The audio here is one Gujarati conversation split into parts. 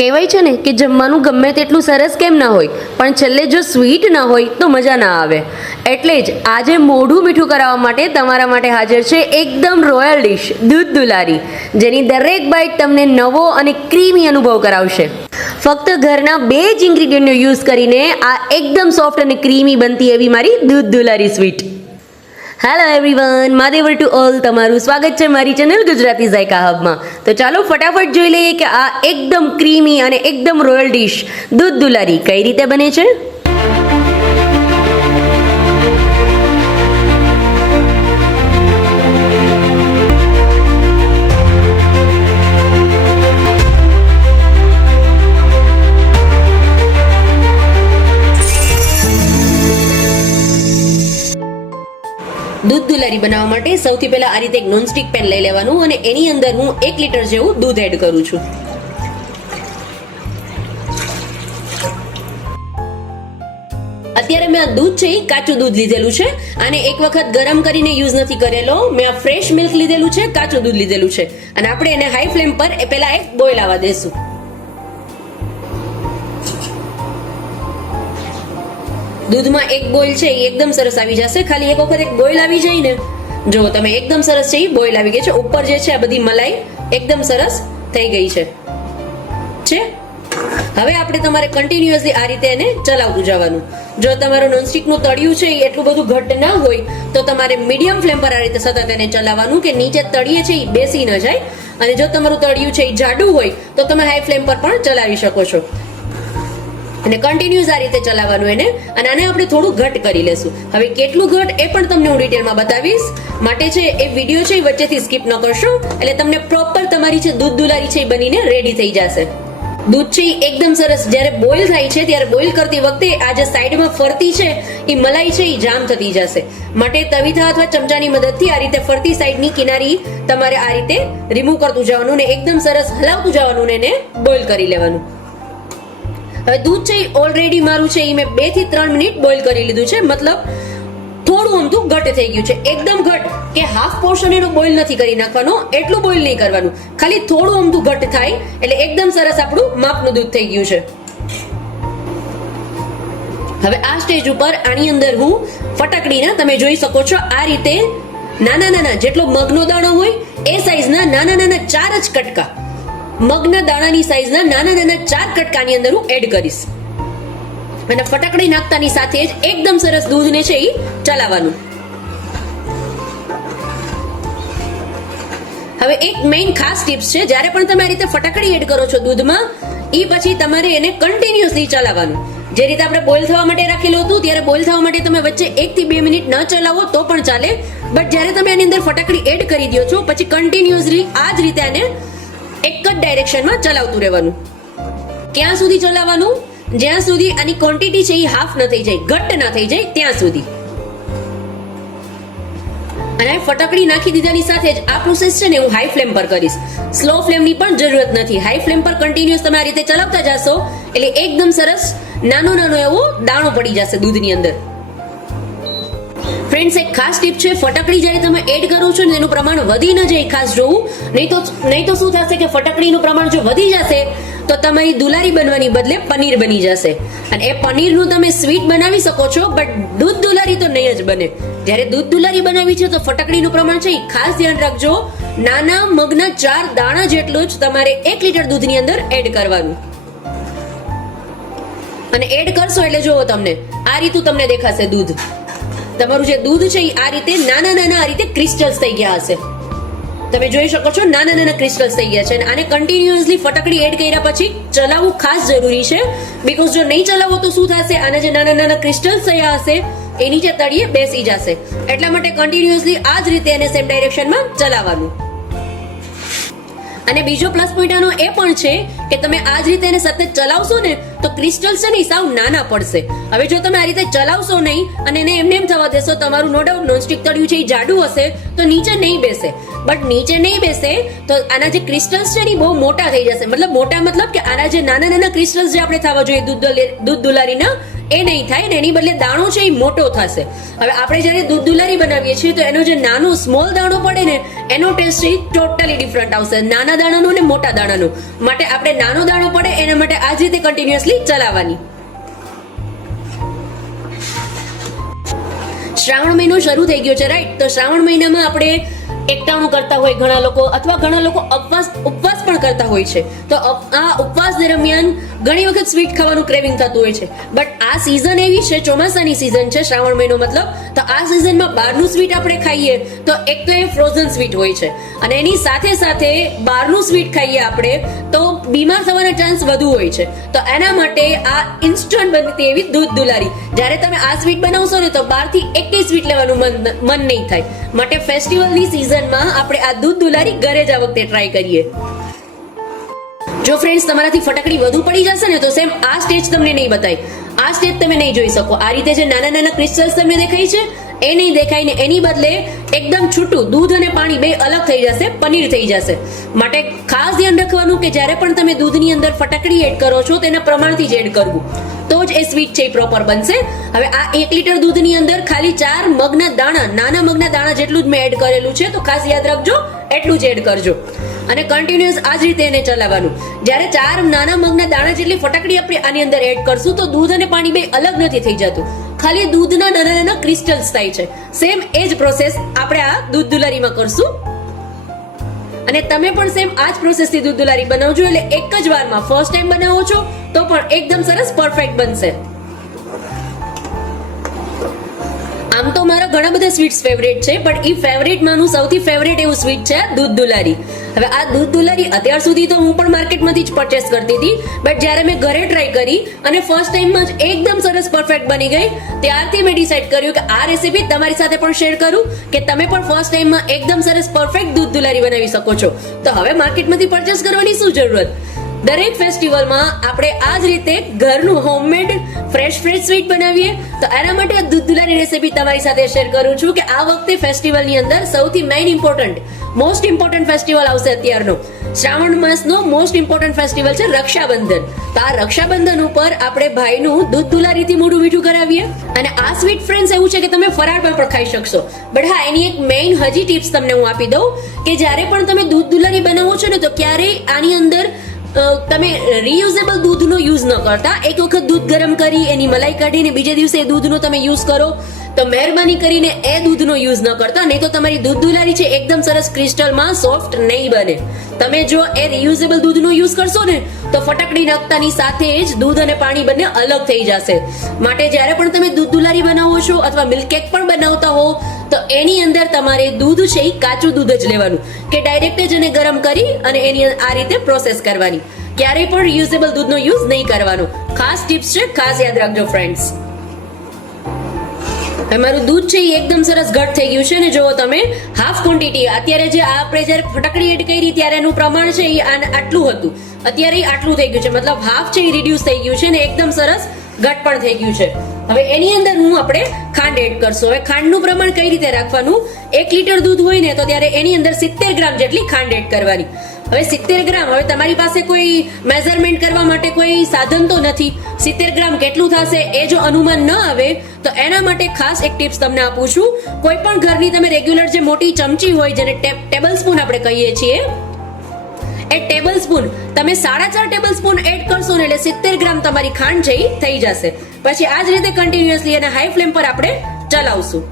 કહેવાય છે ને કે જમવાનું ગમે તેટલું સરસ કેમ ના હોય, પણ છેલ્લે જો સ્વીટ ના હોય તો મજા ના આવે. એટલે જ આજે મોઢું મીઠું કરાવવા માટે તમારા માટે હાજર છે એકદમ રોયલ ડિશ દૂધ દુલારી, જેની દરેક બાઈટ તમને નવો અને ક્રીમી અનુભવ કરાવશે. ફક્ત ઘરના 2 જ ઇન્ગ્રીડિયન્ટનો યુઝ કરીને આ એકદમ સોફ્ટ અને ક્રીમી બનતી એવી મારી દૂધ દુલારી સ્વીટ. હેલો એવરીવન, માદેવર ટુ ઓલ, તમારું સ્વાગત છે મારી ચેનલ ગુજરાતી ઝાયકા હબમાં. તો ચાલો ફટાફટ જોઈ લઈએ કે આ એકદમ ક્રીમી અને એકદમ રોયલ ડિશ દૂધ દુલારી કઈ રીતે બને છે. દૂધ દુલારી બનાવવા માટે સૌથી પહેલા આ રીતે એક નોનસ્ટિક પેન લઈ લેવાનું અને એની અંદર હું 1 લીટર જેવું દૂધ એડ કરું છું. અત્યારે મેં આ દૂધ છે એ કાચું દૂધ લીધેલું છે, અને એક વખત ગરમ કરીને યુઝ નથી કરેલો. મેં આ ફ્રેશ મિલ્ક લીધેલું છે, કાચું દૂધ લીધેલું છે, અને આપણે એને હાઈ ફ્લેમ પર પહેલા એક બોઇલ આવવા દેશું. દૂધમાં એક બોઇલ છે એ એકદમ સરસ આવી જશે. ખાલી એક વખત એક બોઇલ આવી જાય ને, જો તમે એકદમ સરસ છે એ બોઇલ આવી ગઈ છે. ઉપર જે છે આ બધી મલાઈ એકદમ સરસ થઈ ગઈ છે. હવે આપણે તમારે કન્ટિન્યુઅસલી આ રીતે એને ચલાવતું જવાનું. જો તમારું નોનસ્ટિકનું તળિયું છે એ એટલું બધું ઘટ્ટ ના હોય તો તમારે મીડિયમ ફ્લેમ પર આ રીતે સતત એને ચલાવવાનું કે નીચે તળિયે છે એ બેસી ન જાય. અને જો તમારું તળિયું છે એ જાડું હોય તો તમે હાઈ ફ્લેમ પર પણ ચલાવી શકો છો. અને કન્ટિન્યુઅસ આ રીતે ચલાવવાનું એને, અને આને આપણે થોડું ઘટ કરી લેશું. હવે કેટલું ઘટ એ પણ તમને હું ડિટેલમાં બતાવીશ. માટે છે એ વિડીયો છે એ વચ્ચેથી સ્કીપ ન કરશો, એટલે તમને પ્રોપર તમારી છે દૂધ દુલારી છે એ બનીને રેડી થઈ જશે. દૂધ છે એકદમ સરસ જ્યારે બોઇલ થાય છે ત્યારે બોઇલ કરતી વખતે આ જે સાઈડમાં ફરતી છે એ મલાઈ છે એ જામ થતી જશે. માટે તવીથા અથવા ચમચાની મદદથી આ રીતે ફરતી સાઈડની કિનારી તમારે આ રીતે રિમૂવ કરતું જવાનું ને એકદમ સરસ હલાવતું જવાનું ને એને બોઇલ કરી લેવાનું. હવે દૂધ છે ઓલરેડી મારું છે એ મેં 2 થી 3 મિનિટ બોઇલ કરી લીધું છે. મતલબ થોડું અમથું ઘટ થઈ ગયું છે. એકદમ ઘટ કે હાફ પોર્શન એનો બોઇલ નથી કરી નાખવાનો, એટલું બોઇલ નહીં કરવાનું. ખાલી થોડું અમથું ઘટ થાય એટલે એકદમ સરસ આપણું માપનું દૂધ થઈ ગયું છે. હવે આ સ્ટેજ ઉપર આની અંદર હું ફટકડીના તમે જોઈ શકો છો આ રીતે નાના નાના જેટલો મગનો દાણો હોય એ સાઈઝના નાના નાના 4 જ કટકા, મગના દાણાની સાઈઝના નાના નાના 4 કટકાની અંદર હું એડ કરીશ. અને ફટાકડી નાખતાની સાથે જ એકદમ સરસ દૂધને છે એ ચલાવવાનું. હવે એક મેઇન ખાસ ટિપ્સ છે, જ્યારે પણ તમે આ રીતે ફટાકડી એડ કરો છો દૂધમાં, એ પછી તમારે એને કન્ટિન્યુઅસલી ચલાવવાનું. જે રીતે આપણે બોઇલ થવા માટે રાખેલું હતું ત્યારે બોઇલ થવા માટે તમે વચ્ચે 1 થી 2 મિનિટ ન ચલાવો તો પણ ચાલે, બટ જ્યારે તમે આની અંદર ફટાકડી એડ કરી દો છો પછી કન્ટિન્યુઅસલી આ જ રીતે આને એક જ ડાયરેક્શનમાં ચલાવતું રહેવાનું. ક્યાં સુધી ચલાવવાનું? જ્યાં સુધી આની ક્વોન્ટિટી છે એ હાફ ન થઈ જાય, ઘટ્ટ ના થઈ જાય ત્યાં સુધી. અને ફટાકડી નાખી દીધાની સાથે જ આ પ્રોસેસ છે ને હું હાઈ ફ્લેમ પર કરીશ. સ્લો ફ્લેમની પણ જરૂરત નથી. હાઈ ફ્લેમ પર કન્ટિન્યુઅસ તમે આ રીતે ચલાવતા જશો એટલે એકદમ સરસ નાનો નાનો એવો દાણો પડી જશે દૂધની અંદર. ફ્રેન્ડ્સ, એક ખાસ ટીપ છે, ફટાકડી જ્યારે તમે એડ કરો છો ને એનું પ્રમાણ વધી ન જાય ખાસ જોવું. નહીં તો શું થશે કે ફટાકડીનું પ્રમાણ જો વધી જશે તો તમારી દુલારી બનવાની બદલે પનીર બની જશે. અને એ પનીરનું તમે સ્વીટ બનાવી શકો છો, બટ દૂધ દુલારી તો નહીં જ બને. જ્યારે દૂધ દુલારી બનાવી છે તો ફટાકડીનું પ્રમાણ છે ખાસ ધ્યાન રાખજો. નાના મગના 4 દાણા જેટલું જ તમારે 1 લીટર દૂધની અંદર એડ કરવાનું. અને એડ કરશો એટલે જુઓ તમને આ રીતું તમને દેખાશે દૂધ. તમારું જે દૂધ છે એ આ રીતે નાના નાના આ રીતે ક્રિસ્ટલ્સ થઈ ગયા હશે. તમે જોઈ શકો છો નાના નાના ક્રિસ્ટલ્સ થઈ ગયા છે. અને આને કન્ટિન્યુઅસલી ફટાકડી એડ કર્યા પછી ચલાવવું ખાસ જરૂરી છે, બીકોઝ જો નહીં ચલાવો તો શું થશે, આના જે નાના નાના ક્રિસ્ટલ્સ થયા હશે એ નીચે તળિયે બેસી જશે. એટલા માટે કન્ટિન્યુઅસલી આ જ રીતે એને સેમ ડાયરેક્શનમાં ચલાવવાનું. અને બીજો પ્લસ પોઈન્ટ આનો એ પણ છે કે તમે આ જ રીતે એને સતત ચલાવશો ને તો ક્રિસ્ટલ્સ છે ને સાવ નાના પડશે. હવે જો તમે આ રીતે ચલાવશો નહીં અને એને એમને એમ થવા દેશો, તમારું નો ડાઉટ નોનસ્ટિક તળિયું છે એ જાડું હશે તો નીચે નહીં બેસે. બટ નીચે નહીં બેસે તો આના જે ક્રિસ્ટલ્સ છે ને બહુ મોટા થઈ જશે. મતલબ મોટા મતલબ કે આના જે નાના નાના ક્રિસ્ટલ્સ જે આપણે થવા જોઈએ દૂધ દુલારીના એ નહીં થાય ને એની બદલે દાણો છે એ મોટો થશે. હવે આપણે જ્યારે દૂધ દુલારી બનાવીએ છીએ તો એનો જે નાનો સ્મોલ દાણો પડે ને એનો ટેસ્ટ છે ટોટલી ડિફરન્ટ આવશે, નાના દાણાનો ને મોટા દાણાનો. માટે આપણે નાનો દાણો પડે એના માટે આ જ રીતે કન્ટિન્યુઅસલી ચલાવવાની. શ્રાવણ મહિનો શરૂ થઈ ગયો છે, રાઈટ? તો શ્રાવણ મહિનામાં આપણે એકટાણું કરતા હોય ઘણા લોકો, અથવા ઘણા લોકો ઉપવાસ પણ કરતા હોય છે. તો આ ઉપવાસ દરમિયાન ઘણી વખત સ્વીટ ખાવાનું ક્રેવિંગ થતું હોય છે. બટ આ સીઝન એવી છે, ચોમાસાની સીઝન છે, શ્રાવણ મહિનો મતલબ, તો આ સીઝનમાં બહારનું સ્વીટ આપણે ખાઈએ તો એક તો એ ફ્રોઝન સ્વીટ હોય છે, અને એની સાથે સાથે બહારનું સ્વીટ ખાઈએ આપણે તો બીમાર થવાના ચાન્સ વધુ હોય છે. તો એના માટે આ ઇન્સ્ટન્ટ બનતી એવી દૂધ દુલારી, જ્યારે તમે આ સ્વીટ બનાવશો ને તો બહારથી એકેય સ્વીટ લેવાનું મન નહીં થાય. માટે ફેસ્ટિવલની સીઝનમાં આપણે આ દૂધ દુલારી ઘરે જ આ વખતે ટ્રાય કરીએ. જો ફ્રેન્ડ્સ તમારાથી ફટાકડી વધુ પડી જશે ને તો સેમ આ સ્ટેજ તમને નહીં બતાય, આ સ્ટેજ તમે નહીં જોઈ શકો. આ રીતે જે નાના નાના ક્રિસ્ટલ્સ તમને દેખાય છે એ નહીં દેખાય ને એની બદલે એકદમ છૂટું દૂધ અને પાણી બે અલગ થઈ જશે, પનીર થઈ જશે. માટે ખાસ ધ્યાન રાખવાનું કે જ્યારે પણ તમે દૂધની અંદર ફટાકડી એડ કરો છો તેના પ્રમાણથી જ એડ કરવું, તો જ એ સ્વીટ છે એ પ્રોપર બનશે. હવે આ 1 લીટર દૂધની અંદર ખાલી 4 મગના દાણા, નાના મગના દાણા જેટલું જ મેં એડ કરેલું છે, તો ખાસ યાદ રાખજો એટલું જ એડ કરજો. અને કન્ટિન્યુઅસ આ જ રીતે એને ચલાવવાનું. જ્યારે 4 નાના મગના દાણા જેટલી ફટાકડી આપણે આની અંદર એડ કરશું તો દૂધ અને પાણી બે અલગ નથી થઈ જતું, ખાલી દૂધના નાના નાના ક્રિસ્ટલ્સ થાય છે. સેમ એ જ પ્રોસેસ આપણે આ દૂધ દુલારીમાં કરશું. અને તમે પણ સેમ આ જ પ્રોસેસથી દૂધ દુલારી બનાવજો, એટલે એક જ વારમાં ફર્સ્ટ ટાઈમ બનાવો છો તો પણ એકદમ સરસ પરફેક્ટ બનશે. આમ તો મારા ઘણા બધા સ્વીટ્સ ફેવરેટ છે, પણ એ ફેવરેટમાંનું સૌથી ફેવરેટ એવું સ્વીટ છે દૂધ દુલારી. હવે આ દૂધ દુલારી અત્યાર સુધી તો હું પણ માર્કેટમાંથી જ પરચેસ કરતી હતી, બટ જ્યારે મેં ઘરે ટ્રાય કરી અને ફર્સ્ટ ટાઈમમાં જ એકદમ સરસ પરફેક્ટ બની ગઈ, ત્યારથી મેં ડિસાઈડ કર્યું કે આ રેસીપી તમારી સાથે પણ શેર કરું કે તમે પણ ફર્સ્ટ ટાઈમમાં એકદમ સરસ પરફેક્ટ દૂધ દુલારી બનાવી શકો છો. તો હવે માર્કેટમાંથી પરચેસ કરવાની શું જરૂરત? દરેક ફેસ્ટિવલમાં આપણે આ જ રીતે ઘરનું હોમમેડ ફ્રેશ સ્વીટ બનાવીએ. તો એના માટે આ દૂધ દુલારી રેસીપી તમારી સાથે શેર કરું છું કે આ વખતે ફેસ્ટિવલની અંદર સૌથી મોસ્ટ ઇમ્પોર્ટન્ટ ફેસ્ટિવલ આવશે અત્યારનો. શ્રાવણ માસનો મોસ્ટ ઇમ્પોર્ટન્ટ ફેસ્ટિવલ છે રક્ષાબંધન. તો આ રક્ષાબંધન ઉપર આપણે ભાઈનું દૂધ દુલારીથી મોઢું મીઠું કરાવીએ. અને આ સ્વીટ ફ્રેન્ડ્સ એવું છે કે તમે ફરાળમાં પણ ખાઈ શકશો. બટ હા, એની એક મેઇન હજી ટિપ્સ તમને હું આપી દઉં કે જ્યારે પણ તમે દૂધ દુલારી બનાવો છો ને તો ક્યારેય આની અંદર તમે રીયુઝેબલ દૂધનો યુઝ ન કરતા. એક વખત દૂધ ગરમ કરી એની મલાઈ કાઢીને બીજે દિવસે એ દૂધનો તમે યુઝ કરો તો મહેરબાની કરીને એ દૂધનો યુઝ ન કરતા, નહીં તો તમારી દૂધ દુલારી છે એકદમ સરસ ક્રિસ્ટલમાં સોફ્ટ નહીં બને. તમે જો એ રીયુઝેબલ દૂધનો યુઝ કરશો ને તો ફટાકડી નાખતાની સાથે જ દૂધ અને પાણી બંને અલગ થઈ જશે. માટે જ્યારે પણ તમે દૂધ દુલારી બનાવો છો અથવા મિલ્ક કેક પણ બનાવતા હો તો એની અંદર તમારે દૂધ છે એ કાચું દૂધ જ લેવાનું, કે ડાયરેક્ટ જ એને ગરમ કરી અને એની આ રીતે પ્રોસેસ કરવાની. ક્યારેય પણ રીયુઝેબલ દૂધનો યુઝ નહીં કરવાનો. ખાસ ટિપ્સ છે, ખાસ યાદ રાખજો ફ્રેન્ડ્સ. મારું દૂધ છે એ એકદમ સરસ ઘટ થઈ ગયું છે ને જુઓ તમે, હાફ ક્વોન્ટિટી. અત્યારે જે આપણે જ્યારે ફટાકડી એડ કરી ત્યારે એનું પ્રમાણ છે એ આટલું હતું, અત્યારે આટલું થઈ ગયું છે, મતલબ હાફ છે એ રિડ્યુસ થઈ ગયું છે ને એકદમ સરસ ઘટ પણ થઈ ગયું છે. હવે એની અંદર આપણે ખાંડ એડ કરશું. હવે ખાંડનું પ્રમાણ કઈ રીતે રાખવાનું? 1 લીટર દૂધ હોય ને તો ત્યારે એની અંદર 70 ગ્રામ જેટલી ખાંડ એડ કરવાની. હવે 70 ગ્રામ, હવે તમારી પાસે કોઈ મેઝરમેન્ટ કરવા માટે કોઈ સાધન તો નથી, 70 ગ્રામ કેટલું થશે એ જો અનુમાન ન આવે તો એના માટે ખાસ એક ટિપ્સ તમને આપું છું. કોઈ પણ ઘરની તમે રેગ્યુલર જે મોટી ચમચી હોય જેને ટેબલ સ્પૂન આપણે કહીએ છીએ, એ ટેબલ સ્પૂન તમે 4.5 ટેબલ સ્પૂન એડ કરશો ને એટલે 70 ગ્રામ તમારી ખાંડ છે એ થઈ જશે. પછી આ જ રીતે કન્ટિન્યુઅસલી અને હાઈ ફ્લેમ પર આપણે ચલાવશું.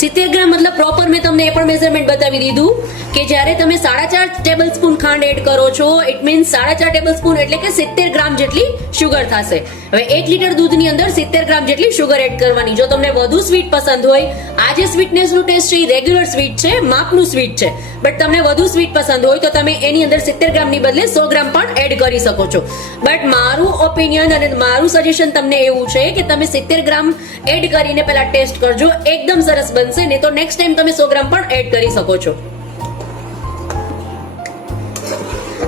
70 ગ્રામ મતલબ પ્રોપર મેં તમને એ પણ મેઝરમેન્ટ બતાવી દીધું કે જ્યારે તમે 4.5 ટેબલ સ્પૂન ખાંડ એડ કરો છો ઇટ મીન્સ 4.5 ટેબલ સ્પૂન એટલે કે 70 ગ્રામ જેટલી શુગર થશે. હવે 1 લીટર દૂધની અંદર 70 ગ્રામ જેટલી શુગર એડ કરવાની. જો તમને વધુ સ્વીટ પસંદ હોય, આ જે સ્વીટનેસનું ટેસ્ટ છે એ રેગ્યુલર સ્વીટ છે, માપનું સ્વીટ છે, બટ તમને વધુ સ્વીટ પસંદ હોય તો તમે એની અંદર 70 ગ્રામની બદલે 100 ગ્રામ પણ એડ કરી શકો છો. બટ મારું ઓપિનિયન અને મારું સજેશન તમને એવું છે કે તમે 70 ગ્રામ એડ કરીને પહેલા ટેસ્ટ કરજો, એકદમ સરસ બનશે. ને તો નેક્સ્ટ ટાઈમ તમે 100 ગ્રામ પણ એડ કરી શકો છો.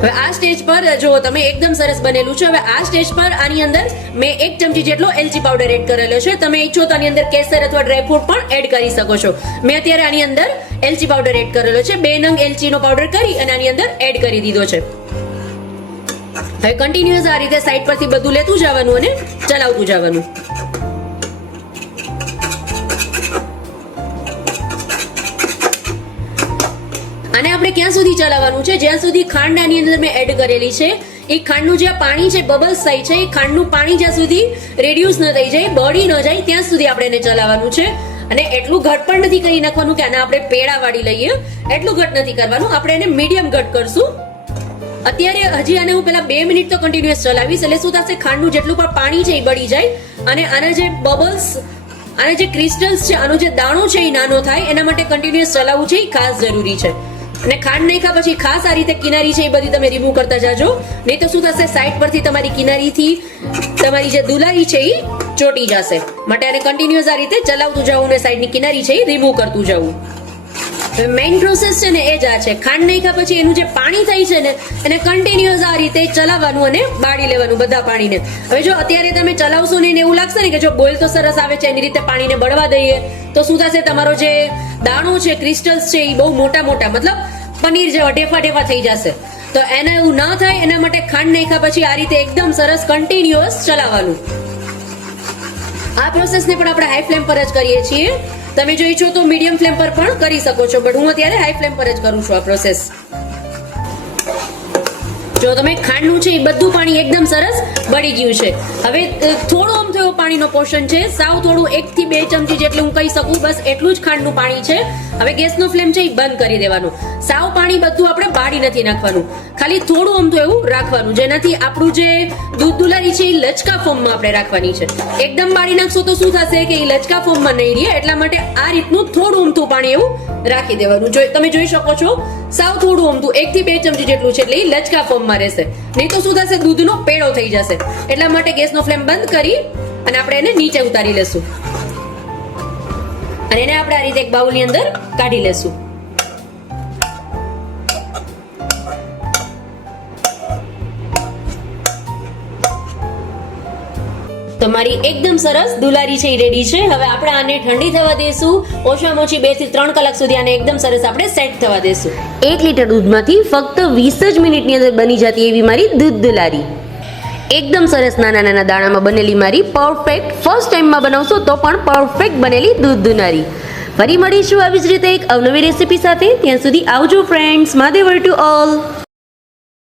હવે આ સ્ટેજ પર જો તમે એકદમ સરસ બનેલું છે. હવે આ સ્ટેજ પર આની અંદર મેં 1 ચમચી જેટલો એલચી પાવડર એડ કરેલો છે. તમે ઈચ્છો તો આની અંદર કેસર અથવા ડ્રાયફ્રૂટ પણ એડ કરી શકો છો. મેં અત્યારે આની અંદર એલચી પાવડર એડ કરેલો છે. 2 નંગ એલચીનો પાવડર કરી અને આની અંદર એડ કરી દીધો છે. હવે કન્ટિન્યુઅસ આ રીતે સાઈડ પરથી બધું લેતું જવાનું અને ચલાવતું જવાનું. અને આપણે ક્યાં સુધી ચલાવવાનું છે? જ્યાં સુધી ખાંડ આની અંદર મેં એડ કરેલી છે એ ખાંડનું જે પાણી છે, બબલ્સ થાય છે, એ ખાંડનું પાણી જ્યાં સુધી રેડ્યુસ ન થઈ જાય, બળી ન જાય, ત્યાં સુધી આપણે એને ચલાવવાનું છે. અને એટલું ઘટ પણ નથી કરી નાખવાનું કે આને આપણે પેડા વાળી લઈએ, એટલું ઘટ નથી કરવાનું. આપણે એને મીડિયમ ઘટ કરશું. અત્યારે હજી આને હું પેલા 2 મિનિટ તો કન્ટિન્યુઅસ ચલાવીશ, એટલે શું થશે, ખાંડનું જેટલું પણ પાણી છે એ બળી જાય અને આના જે બબલ્સ, આના જે ક્રિસ્ટલ્સ છે, આનો જે દાણો છે એ નાનો થાય. એના માટે કન્ટિન્યુઅસ ચલાવવું છે એ ખાસ જરૂરી છે. અને ખાંડ નાખ્યા પછી ખાસ આ રીતે કિનારી છે એ બધી તમે રિમૂવ કરતા જાજો, નહીં તો શું થશે, સાઈડ પરથી તમારી કિનારીથી તમારી જે દુલારી છે એ ચોટી જશે. માટે આને કન્ટિન્યુઅસ આ રીતે ચલાવતું જવું અને સાઈડની કિનારી છે એ રિમૂવ કરતું જવું. મેઇન પ્રોસેસ છે ને એ જ આ છે. ખાંડ નાખ્યા પછી એનું જે પાણી થાય છે ને એને કન્ટિન્યુઅસ આ રીતે ચલાવવાનું અને બાળી લેવાનું બધા પાણીને. હવે જો અત્યારે તમે ચલાવશો ને એવું લાગશે ને કે જો બોઇલ તો સરસ આવે છે, એની રીતે પાણીને બળવા દઈએ તો શું થશે, તમારો જે દાણો છે, ક્રિસ્ટલ્સ છે એ બહુ મોટા મોટા, મતલબ પનીર જેવા ઢેફા ઢેફા થઈ જશે. તો એને એવું ના થાય એના માટે ખાંડ નાખ્યા પછી આ રીતે એકદમ સરસ કન્ટિન્યુઅસ ચલાવવાનું. આ પ્રોસેસને પણ આપણે હાઈ ફ્લેમ પર જ કરીએ છીએ. તમે જો ઈચ્છો તો મીડિયમ ફ્લેમ પર પણ કરી શકો છો, બટ હું અત્યારે હાઈ ફ્લેમ પર જ કરું છું આ પ્રોસેસ. જો તમે ખાંડનું છે એ બધું પાણી એકદમ સરસ બળી ગયું છે. હવે થોડું આમ થયો પાણીનો પોર્શન છે, સાવ થોડું 1 થી 2 ચમચી જેટલું હું કહી શકું, બસ એટલું જ ખાંડનું પાણી છે. હવે ગેસનો ફ્લેમ છે એ બંધ કરી દેવાનો. સાવ પાણી બધું આપણે બાળી નથી નાખવાનું, ખાલી થોડું આમ તો એવું રાખવાનું, જેનાથી આપણું જે દૂધ દુલારી છે એ લચકા ફોર્મમાં આપણે રાખવાની છે. એકદમ બાળી નાખશો તો શું થશે કે એ લચકા ફોર્મમાં નહીં રહે, એટલા માટે આ રીતનું થોડું અમથું પાણી એવું રાખી દેવાનું. તમે જોઈ શકો છો સાવ થોડું અમથું 1 થી 2 ચમચી જેટલું છે, એટલે એ લચકા ફોર્મમાં રહેશે, નહીં તો શું થશે, દૂધનો પેડો થઈ જશે. એટલા માટે ગેસનો ફ્લેમ બંધ કરી અને આપણે એને નીચે ઉતારી લેશું અને એને આપણે આ રીતે એક બાઉલની અંદર કાઢી લેશું. તમારી એકદમ સરસ દુલારી છે એ રેડી છે. હવે આપણે આને ઠંડી થવા દેશું. ઓછામાં ઓછી 2 થી 3 કલાક સુધી આને એકદમ સરસ આપણે સેટ થવા દેશું. 1 લીટર દૂધમાંથી ફક્ત 20 જ મિનિટની અંદર બની જતી એવી મારી દૂધ દુલારી. એકદમ સરસ નાના નાના દાણામાં બનેલી મારી પરફેક્ટ, ફર્સ્ટ ટાઈમમાં બનાવશો તો પણ પરફેક્ટ બનેલી દૂધ દુલારી. ફરી મળીશું આવી જ રીતે એક અવનવી રેસીપી સાથે. ત્યાં સુધી આવજો ફ્રેન્ડ્સ. મહાદેવર to all.